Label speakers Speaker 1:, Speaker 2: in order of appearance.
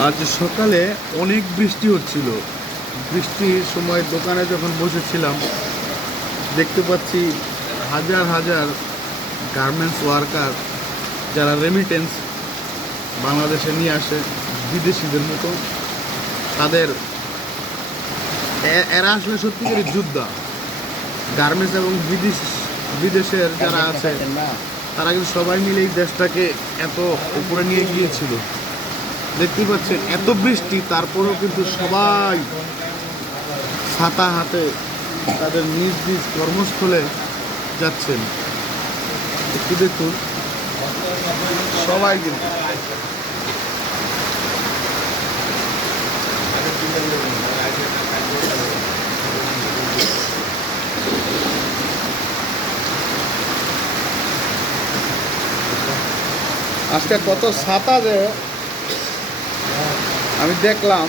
Speaker 1: আজ সকালে অনেক বৃষ্টি হচ্ছিল। বৃষ্টির সময় দোকানে যখন বসেছিলাম, দেখতে পাচ্ছি হাজার হাজার গার্মেন্টস ওয়ার্কার যারা রেমিটেন্স বাংলাদেশে নিয়ে আসে, বিদেশিদের মতো। তাদের এরা আসলে সত্যিকারের যোদ্ধা। গার্মেন্টস এবং বিদেশ, বিদেশের যারা আছে, তারা কিন্তু সবাই মিলে এই দেশটাকে এত উপরে নিয়ে গিয়েছিল। দেখতেই পাচ্ছেন, এত বৃষ্টি, তারপরেও কিন্তু সবাই ছাতা হাতে তাদের নিজ নিজ কর্মস্থলে যাচ্ছেন। একটু দেখুন, সবাই কিন্তু। আজকে কত ছাতা যে আমি দেখলাম।